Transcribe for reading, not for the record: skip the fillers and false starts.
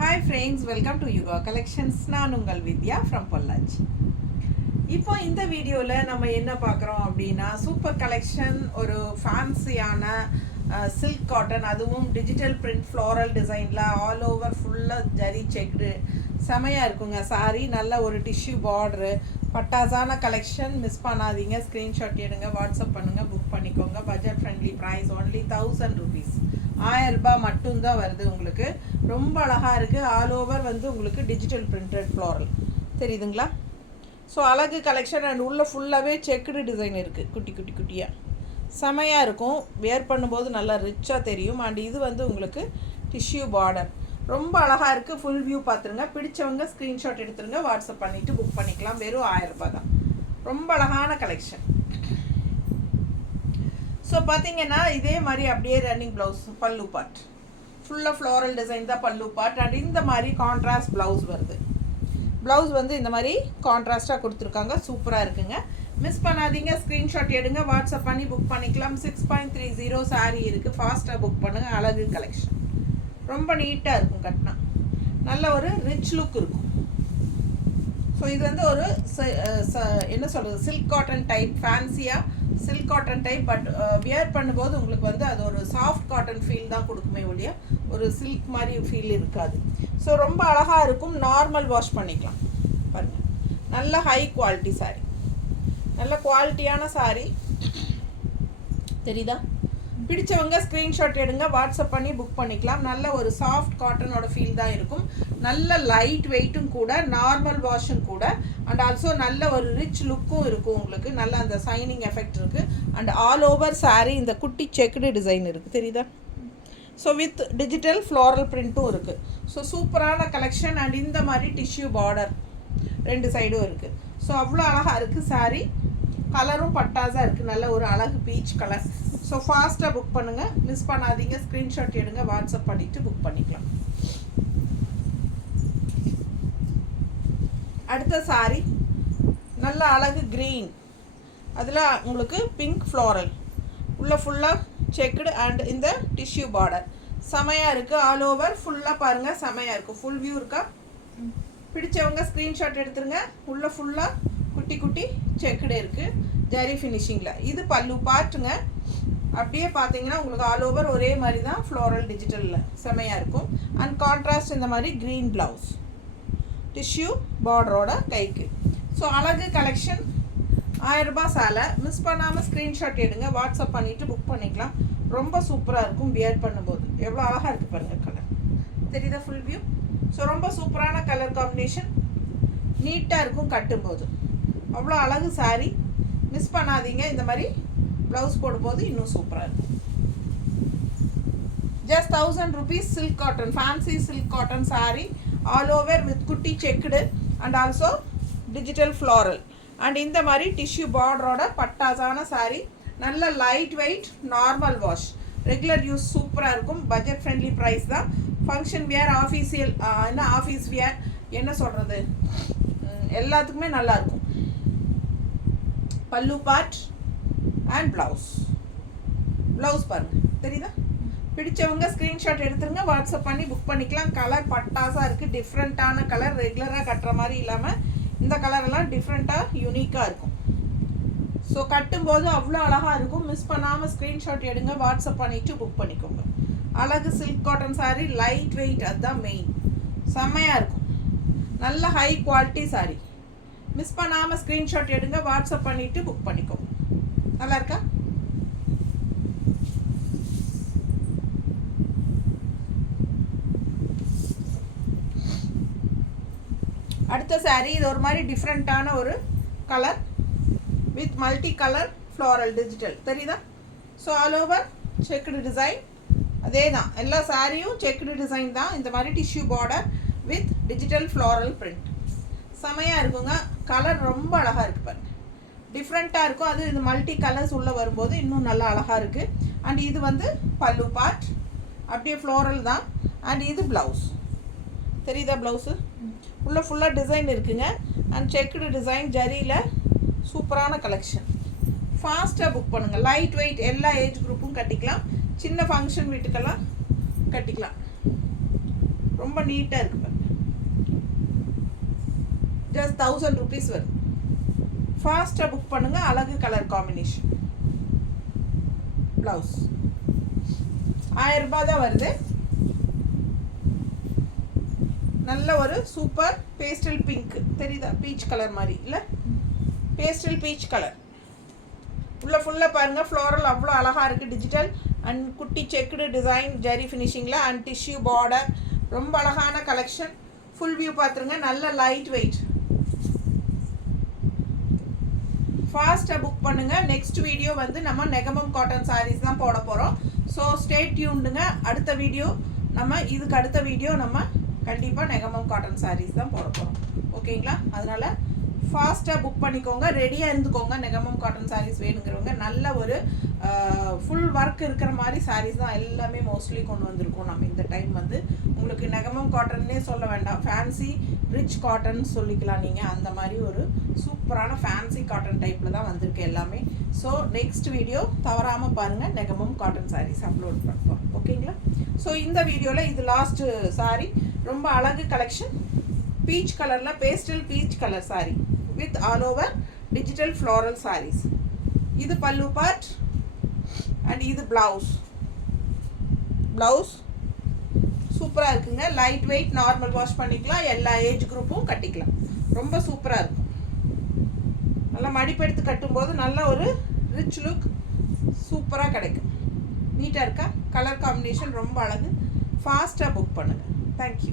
Hi friends, welcome to Yuga collections. நான் உங்கள் வித்யா from Pollachi. இப்போ இந்த வீடியோவில் நம்ம என்ன பார்க்குறோம் அப்படின்னா, சூப்பர் கலெக்ஷன், ஒரு ஃபேன்சியான சில்க் காட்டன், அதுவும் டிஜிட்டல் பிரிண்ட் ஃப்ளோரல் டிசைனில் ஆல் ஓவர் ஃபுல்லாக ஜரி செக்டு செமையாக இருக்குங்க. சாரி நல்ல ஒரு டிஷ்யூ பார்டரு, பட்டாசான கலெக்ஷன். மிஸ் பண்ணாதீங்க, ஸ்க்ரீன்ஷாட் எடுங்க, வாட்ஸ்அப் பண்ணுங்கள், புக் பண்ணிக்கோங்க. Budget friendly price only 1000 rupees, 1000 ரூபாய் மட்டும்தான் வருது உங்களுக்கு. ரொம்ப அழகாக இருக்குது. ஆல் ஓவர் வந்து உங்களுக்கு டிஜிட்டல் பிரிண்டட் ஃப்ளோரல் தெரியுதுங்களா? ஸோ அழகு கலெக்ஷன். அண்ட் உள்ளே ஃபுல்லாகவே செக்குடு டிசைன் இருக்குது, குட்டி குட்டி குட்டியாக செமையாக இருக்கும். வேர் பண்ணும்போது நல்லா ரிச்சாக தெரியும். அண்ட் இது வந்து உங்களுக்கு டிஷ்யூ பார்டர், ரொம்ப அழகாக இருக்குது. ஃபுல் வியூ பார்த்துருங்க. பிடிச்சவங்க ஸ்க்ரீன்ஷாட் எடுத்துருங்க, வாட்ஸ்அப் பண்ணிவிட்டு புக் பண்ணிக்கலாம். வெறும் 1000 ரூபாய் தான். ரொம்ப அழகான கலெக்ஷன். ஸோ பார்த்தீங்கன்னா இதே மாதிரி அப்படியே ரன்னிங் ப்ளவுஸ், பல்லு பார்ட் ஃபுல்லாக ஃப்ளோரல் டிசைன் தான் பல்லு பார்ட். அண்ட் இந்த மாதிரி கான்ட்ராஸ்ட் ப்ளவுஸ் வருது. ப்ளவுஸ் வந்து இந்த மாதிரி கான்ட்ராஸ்ட்டாக கொடுத்துருக்காங்க, சூப்பராக இருக்குங்க. மிஸ் பண்ணாதீங்க, ஸ்க்ரீன்ஷாட் எடுங்க, வாட்ஸ்அப் பண்ணி புக் பண்ணிக்கலாம். 6.30 சாரீ இருக்குது, ஃபாஸ்ட்டாக புக் பண்ணுங்கள். அழகு கலெக்ஷன், ரொம்ப நீட்டாக இருக்கும். கட்டினா நல்ல ஒரு ரிச் லுக் இருக்கும். ஸோ இது வந்து ஒரு என்ன சொல்கிறது, சில்க் காட்டன் டைப், ஃபேன்சியாக silk cotton type. But wear பண்ணும்போது உங்களுக்கு வந்து அது ஒரு சாஃப்ட் காட்டன் ஃபீல் தான் கொடுக்குமே ஒழிய ஒரு சில்க் மாதிரி ஃபீல் இருக்காது. ஸோ ரொம்ப அழகாக இருக்கும். நார்மல் வாஷ் பண்ணிக்கலாம். பாருங்கள், நல்ல ஹை குவாலிட்டி சாரீ, நல்ல குவாலிட்டியான சாரீ தெரியுதா? பிடிச்சவங்க ஸ்க்ரீன்ஷாட் எடுங்க, வாட்ஸ்அப் பண்ணி புக் பண்ணிக்கலாம். நல்ல ஒரு சாஃப்ட் காட்டனோட ஃபீல் தான் இருக்கும். நல்ல லைட் வெயிட்டும் கூட, நார்மல் வாஷும் கூட. அண்ட் ஆல்சோ நல்ல ஒரு ரிச் லுக்கும் இருக்கும் உங்களுக்கு. நல்ல அந்த சைனிங் எஃபெக்ட் இருக்குது. அண்ட் ஆல் ஓவர் சாரீ இந்த குட்டி செக்குடு டிசைன் இருக்குது, தெரியுதா? ஸோ வித் டிஜிட்டல் ஃப்ளோரல் பிரிண்ட்டும் இருக்குது. ஸோ சூப்பரான கலெக்ஷன். அண்ட் இந்த மாதிரி டிஷ்யூ பார்டர் 2 சைடும் இருக்குது. ஸோ அவ்வளோ அழகாக இருக்குது சாரீ. கலரும் பட்டாஸாக இருக்குது, நல்ல ஒரு அழகு பீச் கலர். ஸோ ஃபாஸ்ட்டாக புக் பண்ணுங்கள், மிஸ் பண்ணாதீங்க. ஸ்க்ரீன்ஷாட் எடுங்க, வாட்ஸ்அப் பண்ணிவிட்டு புக் பண்ணிக்கலாம். அடுத்த சாரீ நல்ல அழகு க்ரீன், அதில் உங்களுக்கு பிங்க் ஃப்ளோரல், உள்ள ஃபுல்லாக செக்குடு அண்ட் இந்த டிஷ்யூ பார்டர் செமையாக இருக்குது. ஆல் ஓவர் ஃபுல்லாக பாருங்கள், செமையாக இருக்கும். ஃபுல் வியூ இருக்கா? பிடிச்சவங்க ஸ்க்ரீன்ஷாட் எடுத்துருங்க. உள்ளே ஃபுல்லாக குட்டி குட்டி செக்குடு இருக்குது, ஜரி ஃபினிஷிங்கில். இது பல்லு பார்ட்டுங்க. அப்படியே பார்த்தீங்கன்னா உங்களுக்கு ஆல் ஓவர் ஒரே மாதிரி தான் ஃப்ளோரல் டிஜிட்டலில் செமையாக இருக்கும். அண்ட் கான்ட்ராஸ்ட் இந்த மாதிரி க்ரீன் ப்ளவுஸ், டிஷ்யூ பார்டரோட கைக்கு. ஸோ அழகு கலெக்ஷன், 1000 ரூபாய் சேலை. மிஸ் பண்ணாமல் ஸ்க்ரீன்ஷாட் எடுங்க, வாட்ஸ்அப் பண்ணிவிட்டு புக் பண்ணிக்கலாம். ரொம்ப சூப்பராக இருக்கும். வியர் பண்ணும்போது எவ்வளோ அழகாக இருக்குது பாருங்கள். கலர் தெரியுதா? Full view. ஸோ ரொம்ப சூப்பரான கலர் காம்பினேஷன், நீட்டாக இருக்கும். கட்டும்போது அவ்வளோ அழகு சாரீ. மிஸ் பண்ணாதீங்க. இந்த மாதிரி ப்ளவுஸ் போடும்போது இன்னும் சூப்பராக இருக்கும். Just 1000 rupees silk cotton, fancy silk cotton sari, all over with குட்டி checked and also digital floral. And இந்த மாதிரி டிஷ்யூ பார்டரோட பட்டாசான சாரீ. நல்ல light weight, normal wash, regular use, சூப்பராக இருக்கும். பட்ஜெட் ஃப்ரெண்ட்லி ப்ரைஸ் தான். ஃபங்க்ஷன் வியர், ஆஃபீஸியல் என்ன ஆஃபீஸ் வியர், என்ன சொல்கிறது, எல்லாத்துக்குமே நல்லாயிருக்கும். பல்லு பார்ட் அண்ட் ப்ளவுஸ் பாருங்கள், தெரியுதா? பிடிச்சவங்க ஸ்க்ரீன்ஷாட் எடுத்துருங்க, வாட்ஸ்அப் பண்ணி புக் பண்ணிக்கலாம். கலர் பட்டாஸாக இருக்குது, டிஃப்ரெண்ட்டான கலர். ரெகுலராக கட்டுற மாதிரி இல்லாமல் இந்த கலரெல்லாம் டிஃப்ரெண்ட்டாக யூனிக்காக இருக்கும். ஸோ கட்டும்போது அவ்வளோ அழகாக இருக்கும். மிஸ் பண்ணாமல் ஸ்க்ரீன்ஷாட் எடுங்க, வாட்ஸ்அப் பண்ணிவிட்டு புக் பண்ணிக்கோங்க. அழகு silk cotton sari, light weight, அதுதான் மெயின். செம்மையாக இருக்கும். நல்ல ஹை குவாலிட்டி சாரீ. மிஸ் பண்ணாமல் ஸ்க்ரீன்ஷாட் எடுங்க, வாட்ஸ்அப் பண்ணிவிட்டு புக் பண்ணிக்கோங்க. நல்லா இருக்கா? அடுத்த சாரீ, இது ஒரு மாதிரி டிஃப்ரெண்ட்டான ஒரு colour with multi colour floral digital, தெரியுதா? So all over checked design, அதே தான். எல்லா சாரியும் செக்குடு டிசைன் தான். இந்த மாதிரி tissue border with digital floral print செமையாக இருக்குங்க. கலர் ரொம்ப அழகாக இருக்குது பாருங்கள், டிஃப்ரெண்ட்டாக இருக்கும். அது இது மல்டி கலர்ஸ் உள்ளே வரும்போது இன்னும் நல்லா அழகாக இருக்குது. அண்ட் இது வந்து பல்லு பார்ட், அப்படியே ஃப்ளோரல் தான். அண்ட் இது ப்ளவுஸ், தெரியுதா? ப்ளவுஸு உள்ளே ஃபுல்லாக டிசைன் இருக்குங்க. அண்ட் செக்குடு டிசைன் ஜரியில், சூப்பரான கலெக்ஷன். ஃபாஸ்ட்டாக புக் பண்ணுங்கள். லைட் வெயிட், எல்லா ஏஜ் குரூப்பும் கட்டிக்கலாம். சின்ன ஃபங்க்ஷன் வீட்டுக்கெல்லாம் கட்டிக்கலாம். ரொம்ப நீட்டாக இருக்கு பாருங்க. ஜஸ்ட் 1000 rupees வருது. ஃபாஸ்ட்டாக புக் பண்ணுங்கள். அழகு கலர் காம்பினேஷன். ப்ளவுஸ் 1000 ரூபாய் தான் வருது. நல்ல ஒரு சூப்பர் பேஸ்டல் பிங்க் தெரியுதா, பீச் கலர் மாதிரி இல்லை, பேஸ்டல் பீச் கலர். உள்ள ஃபுல்லாக பாருங்கள் ஃப்ளோரல் அவ்வளோ அழகாக இருக்குது. டிஜிட்டல் அண்ட் குட்டி செக்குடு டிசைன் ஜரி ஃபினிஷிங்கில் அண்ட் டிஷ்யூ பார்டர். ரொம்ப அழகான கலெக்ஷன். ஃபுல் வியூ பார்த்துருங்க. நல்ல லைட் வெயிட். ஃபாஸ்ட்டாக புக் பண்ணுங்கள். நெக்ஸ்ட் வீடியோ வந்து நம்ம நெகமம் காட்டன் சாரீஸ் தான் போட போகிறோம். ஸோ ஸ்டே டியூன்டுங்க. அடுத்த வீடியோ இதுக்கு அடுத்த வீடியோ நம்ம கண்டிப்பாக நெகமம் காட்டன் சாரீஸ் தான் போட போகிறோம். ஓகேங்களா? அதனால் ஃபாஸ்ட்டாக புக் பண்ணிக்கோங்க. ரெடியாக இருந்துக்கோங்க. நெகமம் காட்டன் சாரீஸ் வேணுங்கிறவங்க நல்ல ஒரு ஃபுல் ஒர்க் இருக்கிற மாதிரி சாரீஸ் தான் எல்லாமே மோஸ்ட்லி கொண்டு வந்திருக்கோம் நம்ம இந்த டைம். வந்து உங்களுக்கு நெகமம் காட்டன்னே சொல்ல வேண்டாம், ஃபேன்சி ரிச் காட்டன் சொல்லிக்கலாம் நீங்கள். அந்த மாதிரி ஒரு சூப்பரான ஃபேன்சி காட்டன் டைப்பில் தான் வந்திருக்கு எல்லாமே. ஸோ நெக்ஸ்ட் வீடியோ தவறாமல் பாருங்கள். நெகமம் காட்டன் சாரீஸ் அப்லோட் பண்ணுறோம். ஓகேங்களா? ஸோ இந்த வீடியோவில் இது லாஸ்ட் சாரீ. ரொம்ப அழகு கலெக்ஷன். பீச் கலரில் pastel peach colour saree with all over digital floral sarees. இது பல்லு பார்ட் அண்ட் இது ப்ளவுஸ். சூப்பராக இருக்குங்க. லைட் வெயிட், நார்மல் வாஷ் பண்ணிக்கலாம். எல்லா ஏஜ் குரூப்பும் கட்டிக்கலாம். ரொம்ப சூப்பராக இருக்கும். நல்லா மடிப்பெடுத்து கட்டும்போது நல்ல ஒரு ரிச் லுக் சூப்பராக கிடைக்கும். நீட்டாக இருக்கா? கலர் காம்பினேஷன் ரொம்ப அழகு. ஃபாஸ்ட்டாக புக் பண்ணுங்கள். தேங்க்யூ.